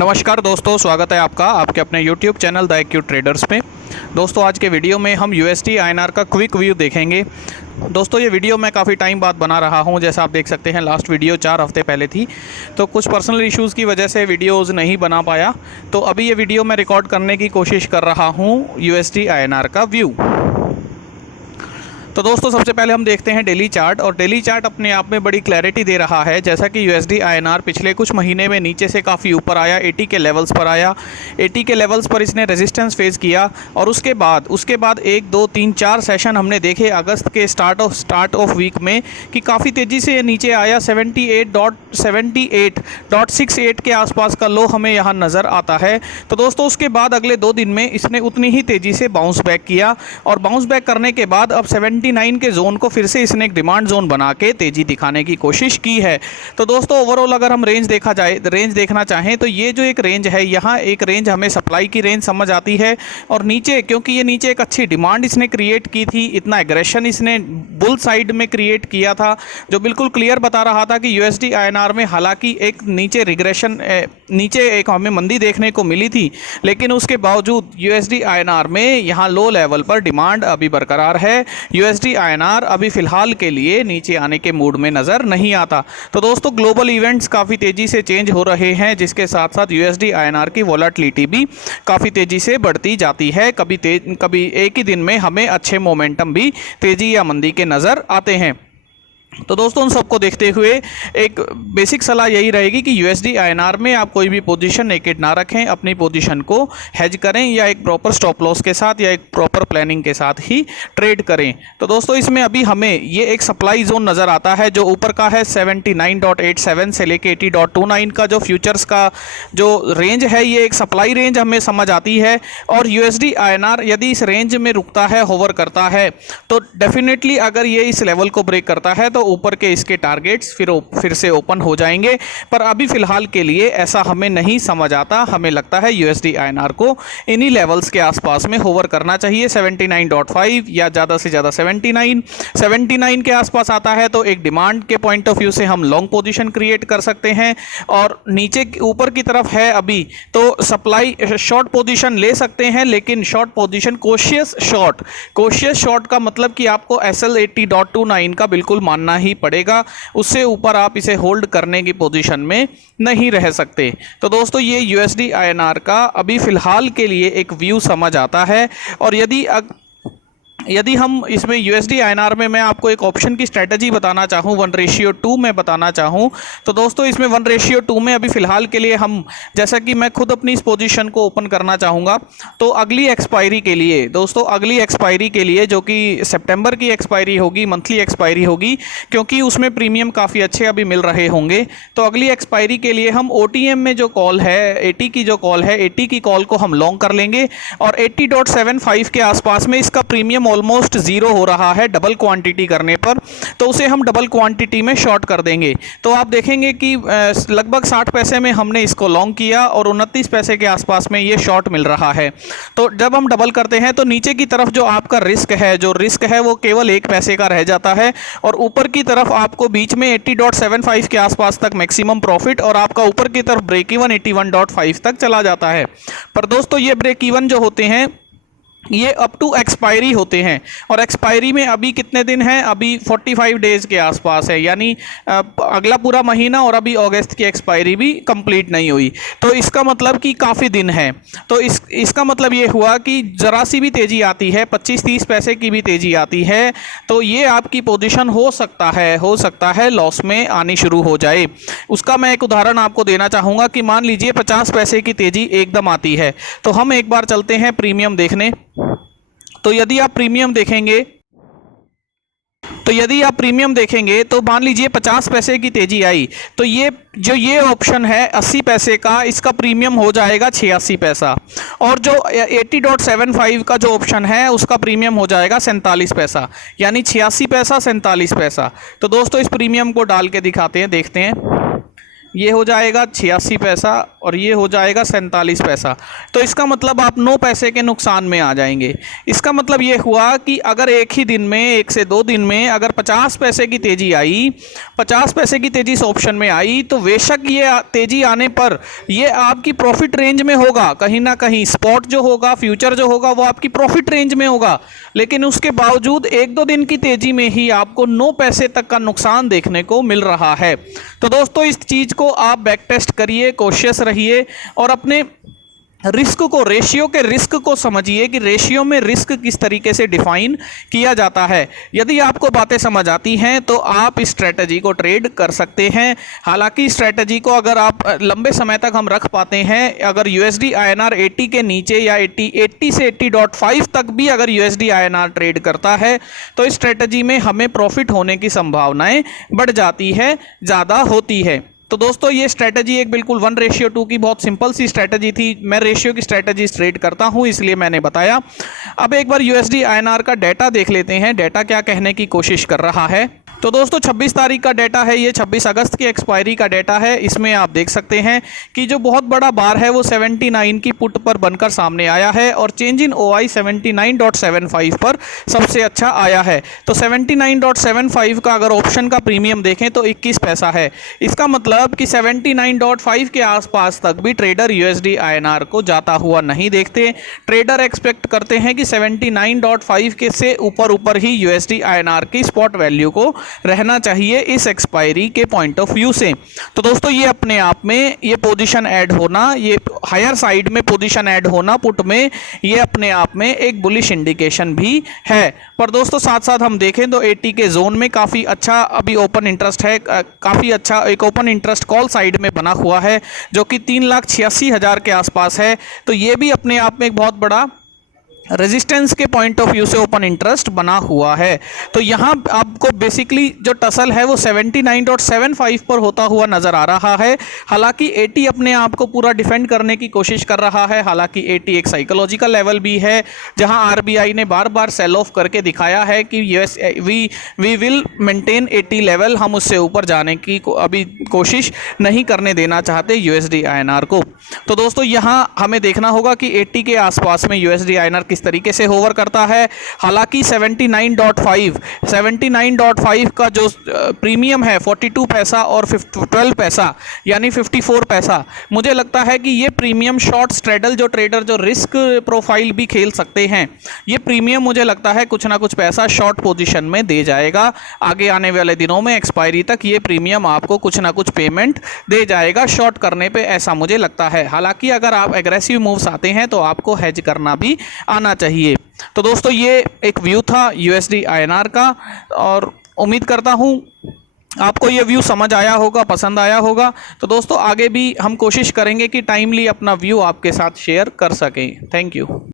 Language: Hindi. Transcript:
नमस्कार दोस्तों, स्वागत है आपका आपके अपने YouTube channel the AQ Traders में। दोस्तों आज के वीडियो में हम USD INR का क्विक व्यू देखेंगे। दोस्तों ये वीडियो मैं काफ़ी टाइम बाद बना रहा हूं, जैसा आप देख सकते हैं लास्ट वीडियो 4 हफ्ते पहले थी, तो कुछ पर्सनल इश्यूज़ की वजह से वीडियोज़ नहीं बना पाया। तो अभी ये वीडियो मैं रिकॉर्ड करने की कोशिश कर रहा हूँ USD INR का व्यू। तो दोस्तों सबसे पहले हम देखते हैं डेली चार्ट, और डेली चार्ट अपने आप में बड़ी क्लैरिटी दे रहा है। जैसा कि USD INR पिछले कुछ महीने में नीचे से काफ़ी ऊपर आया, 80 के लेवल्स पर आया, 80 के लेवल्स पर इसने रेजिस्टेंस फेस किया, और उसके बाद 1 2 3 4 सेशन हमने देखे अगस्त के स्टार्ट ऑफ वीक में कि काफ़ी तेज़ी से ये नीचे आया। 78.68 के आसपास का लो हमें यहाँ नज़र आता है। तो दोस्तों उसके बाद अगले 2 दिन में इसने उतनी ही तेज़ी से बाउंस बैक किया, और बाउंस बैक करने के बाद अब 79 के जोन को फिर से इसने एक डिमांड जोन बना के तेजी दिखाने की कोशिश की है। तो दोस्तों ओवरऑल अगर हम रेंज देखना चाहें तो ये जो एक रेंज है, यहाँ एक रेंज हमें सप्लाई की रेंज समझ आती है, और नीचे क्योंकि ये नीचे एक अच्छी डिमांड इसने क्रिएट की थी, इतना एग्रेशन इसने बुल साइड में क्रिएट किया था, जो बिल्कुल क्लियर बता रहा था कि USD INR में हालांकि एक नीचे रिग्रेशन नीचे एक हमें मंदी देखने को मिली थी, लेकिन उसके बावजूद USD INR में यहाँ लो लेवल पर डिमांड अभी बरकरार है। USD INR अभी फ़िलहाल के लिए नीचे आने के मूड में नज़र नहीं आता। तो दोस्तों ग्लोबल इवेंट्स काफ़ी तेज़ी से चेंज हो रहे हैं, जिसके साथ साथ USD INR की वॉलेटिलिटी भी काफ़ी तेज़ी से बढ़ती जाती है। कभी एक ही दिन में हमें अच्छे मोमेंटम भी तेज़ी या मंदी के नज़र आते हैं। तो दोस्तों उन सबको देखते हुए एक बेसिक सलाह यही रहेगी कि USD INR में आप कोई भी पोजीशन नेकेड ना रखें, अपनी पोजीशन को हेज करें, या एक प्रॉपर स्टॉप लॉस के साथ या एक प्रॉपर प्लानिंग के साथ ही ट्रेड करें। तो दोस्तों इसमें अभी हमें ये एक सप्लाई जोन नज़र आता है, जो ऊपर का है 79.87 से लेके 80.29 का जो फ्यूचर्स का जो रेंज है, ये एक सप्लाई रेंज हमें समझ आती है। और USD INR यदि इस रेंज में रुकता है, होवर करता है, तो डेफिनेटली अगर ये इस लेवल को ब्रेक करता है तो ऊपर के इसके टारगेट्स फिर से ओपन हो जाएंगे। पर अभी फिलहाल के लिए ऐसा हमें नहीं समझ आता। हमें लगता है USD INR को इन्हीं लेवल्स के आसपास में होवर करना चाहिए। 79.5 या ज़्यादा से ज़्यादा 79 के आसपास आता है तो एक डिमांड के पॉइंट ऑफ व्यू से हम लॉन्ग पोजीशन क्रिएट कर सकते हैं, और नीचे ऊपर की तरफ है अभी तो सप्लाई शॉर्ट पोजीशन ले सकते हैं, लेकिन शॉर्ट पोजीशन कोशियस शॉर्ट का मतलब कि आपको SL 80.29 का बिल्कुल मानना ही पड़ेगा, उससे ऊपर आप इसे होल्ड करने की पोजीशन में नहीं रह सकते। तो दोस्तों ये USD INR का अभी फिलहाल के लिए एक व्यू समझ आता है। और यदि हम इसमें USD INR में मैं आपको एक ऑप्शन की स्ट्रेटजी बताना चाहूँ, 1:2 में बताना चाहूँ, तो दोस्तों इसमें 1:2 में अभी फ़िलहाल के लिए हम, जैसा कि मैं खुद अपनी इस पोजीशन को ओपन करना चाहूँगा, तो अगली एक्सपायरी के लिए दोस्तों, अगली एक्सपायरी के लिए जो कि सितंबर की एक्सपायरी होगी, मंथली एक्सपायरी होगी, क्योंकि उसमें प्रीमियम काफ़ी अच्छे अभी मिल रहे होंगे, तो अगली एक्सपायरी के लिए हम OTM में जो कॉल है 80 की जो कॉल है, 80 की कॉल को हम लॉन्ग कर लेंगे, और 80.75 के आसपास में इसका प्रीमियम ऑलमोस्ट 0 हो रहा है डबल क्वांटिटी करने पर, तो उसे हम डबल क्वांटिटी में शॉर्ट कर देंगे। तो आप देखेंगे कि लगभग 60 पैसे में हमने इसको लॉन्ग किया, और 29 पैसे के आसपास में ये शॉर्ट मिल रहा है। तो जब हम डबल करते हैं तो नीचे की तरफ जो आपका रिस्क है वो केवल 1 पैसे का रह जाता है, और ऊपर की तरफ आपको बीच में 80.75 के आसपास तक मैक्सिमम प्रॉफिट, और आपका ऊपर की तरफ ब्रेक इवन 81.5 तक चला जाता है। पर दोस्तों ये ब्रेक इवन जो होते हैं ये अप टू एक्सपायरी होते हैं, और एक्सपायरी में अभी कितने दिन हैं, अभी 45 डेज़ के आसपास है, यानी अगला पूरा महीना, और अभी अगस्त की एक्सपायरी भी कंप्लीट नहीं हुई, तो इसका मतलब कि काफ़ी दिन है। तो इसका मतलब ये हुआ कि ज़रा सी भी तेज़ी आती है, 25-30 पैसे की भी तेज़ी आती है, तो ये आपकी पोजीशन हो सकता है लॉस में आनी शुरू हो जाए। उसका मैं एक उदाहरण आपको देना चाहूँगा कि मान लीजिए 50 पैसे की तेज़ी एकदम आती है, तो हम एक बार चलते हैं प्रीमियम देखने। तो यदि आप प्रीमियम देखेंगे तो मान लीजिए 50 पैसे की तेजी आई, तो ये ऑप्शन है 80 पैसे का, इसका प्रीमियम हो जाएगा 86 पैसा, और जो 80.75 का जो ऑप्शन है उसका प्रीमियम हो जाएगा 47 पैसा, यानी 86 पैसा 47 पैसा। तो दोस्तों इस प्रीमियम को डाल के दिखाते हैं, देखते हैं, ये हो जाएगा 86 पैसा और ये हो जाएगा 47 पैसा। तो इसका मतलब आप 9 पैसे के नुकसान में आ जाएंगे। इसका मतलब ये हुआ कि अगर एक ही दिन में, 1 से 2 दिन में अगर 50 पैसे की तेजी आई, 50 पैसे की तेजी इस ऑप्शन में आई, तो बेशक ये तेजी आने पर ये आपकी प्रॉफिट रेंज में होगा, कहीं ना कहीं स्पॉट जो होगा, फ्यूचर जो होगा वो आपकी प्रॉफिट रेंज में होगा, लेकिन उसके बावजूद 1-2 दिन की तेजी में ही आपको 9 पैसे तक का नुकसान देखने को मिल रहा है। तो दोस्तों इस चीज़ को आप बैक टेस्ट करिए, कॉशियस रहिए और अपने रिस्क को, रेशियो के रिस्क को समझिए कि रेशियो में रिस्क किस तरीके से डिफाइन किया जाता है। यदि आपको बातें समझ आती हैं तो आप इस स्ट्रेटजी को ट्रेड कर सकते हैं। हालांकि स्ट्रेटजी को अगर आप लंबे समय तक हम रख पाते हैं, अगर यूएसडी आईएनआर 80 के नीचे या 80 से 80.5 तक भी अगर यूएसडी आईएनआर ट्रेड करता है तो इस स्ट्रेटजी में हमें प्रॉफिट होने की संभावनाएं बढ़ जाती है, ज़्यादा होती है। तो दोस्तों ये स्ट्रैटेजी एक बिल्कुल 1:2 की बहुत सिंपल सी स्ट्रैटेजी थी। मैं रेशियो की स्ट्रैटेजी ट्रेड करता हूं इसलिए मैंने बताया। अब एक बार यूएसडी आईएनआर का डेटा देख लेते हैं, डेटा क्या कहने की कोशिश कर रहा है। तो दोस्तों 26 तारीख का डेटा है, ये 26 अगस्त की एक्सपायरी का डेटा है। इसमें आप देख सकते हैं कि जो बहुत बड़ा बार है वो 79 की पुट पर बनकर सामने आया है और चेंज इन ओआई 79.75 पर सबसे अच्छा आया है। तो 79.75 का अगर ऑप्शन का प्रीमियम देखें तो 21 पैसा है। इसका मतलब कि 79.5 के आसपास तक भी ट्रेडर यूएसडी आईएनआर को जाता हुआ नहीं देखते। ट्रेडर एक्सपेक्ट करते हैं कि 79.5 के से ऊपर ही यूएसडी आईएनआर की स्पॉट वैल्यू को रहना चाहिए इस एक्सपायरी के पॉइंट ऑफ व्यू से। तो दोस्तों ये अपने आप में ये पोजीशन ऐड होना, ये हायर साइड में पोजीशन ऐड होना पुट में, ये अपने आप में एक बुलिश इंडिकेशन भी है। पर दोस्तों साथ साथ हम देखें तो 80 के जोन में काफ़ी अच्छा अभी ओपन इंटरेस्ट है, काफ़ी अच्छा एक ओपन इंटरेस्ट कॉल साइड में बना हुआ है जो कि 3,86,000 के आसपास है। तो ये भी अपने आप में एक बहुत बड़ा रेजिस्टेंस के पॉइंट ऑफ व्यू से ओपन इंटरेस्ट बना हुआ है। तो यहाँ आपको बेसिकली जो टसल है वो 79.75 पर होता हुआ नज़र आ रहा है। हालांकि 80 अपने आप को पूरा डिफेंड करने की कोशिश कर रहा है। हालांकि 80 एक साइकोलॉजिकल लेवल भी है जहां आरबीआई ने बार बार सेल ऑफ करके दिखाया है कि वी विल मेंटेन 80 लेवल, हम उससे ऊपर जाने की अभी कोशिश नहीं करने देना चाहते यूएसडी आईएनआर को। तो दोस्तों यहाँ हमें देखना होगा कि 80 के आसपास में यूएसडी आईएनआर किस तरीके से होवर करता है। हालांकि 79.5 का जो प्रीमियम है 42 पैसा और 12 पैसा यानी 54 पैसा, मुझे लगता है कि ये प्रीमियम शॉर्ट स्ट्रेडल जो ट्रेडर जो रिस्क प्रोफाइल भी खेल सकते हैं, ये प्रीमियम मुझे लगता है कुछ ना कुछ पैसा शॉर्ट पोजीशन में दे जाएगा। आगे आने वाले दिनों में एक्सपायरी तक ये प्रीमियम आपको कुछ ना कुछ पेमेंट दे जाएगा शॉर्ट करने पे, ऐसा मुझे लगता है। हालांकि अगर आप एग्रेसिव मूव्स आते हैं तो आपको हेज करना भी आना चाहिए। तो दोस्तों ये एक व्यू था यूएसडी आईएनआर का और उम्मीद करता हूं आपको ये व्यू समझ आया होगा, पसंद आया होगा। तो दोस्तों आगे भी हम कोशिश करेंगे कि टाइमली अपना व्यू आपके साथ शेयर कर सकें। Thank you.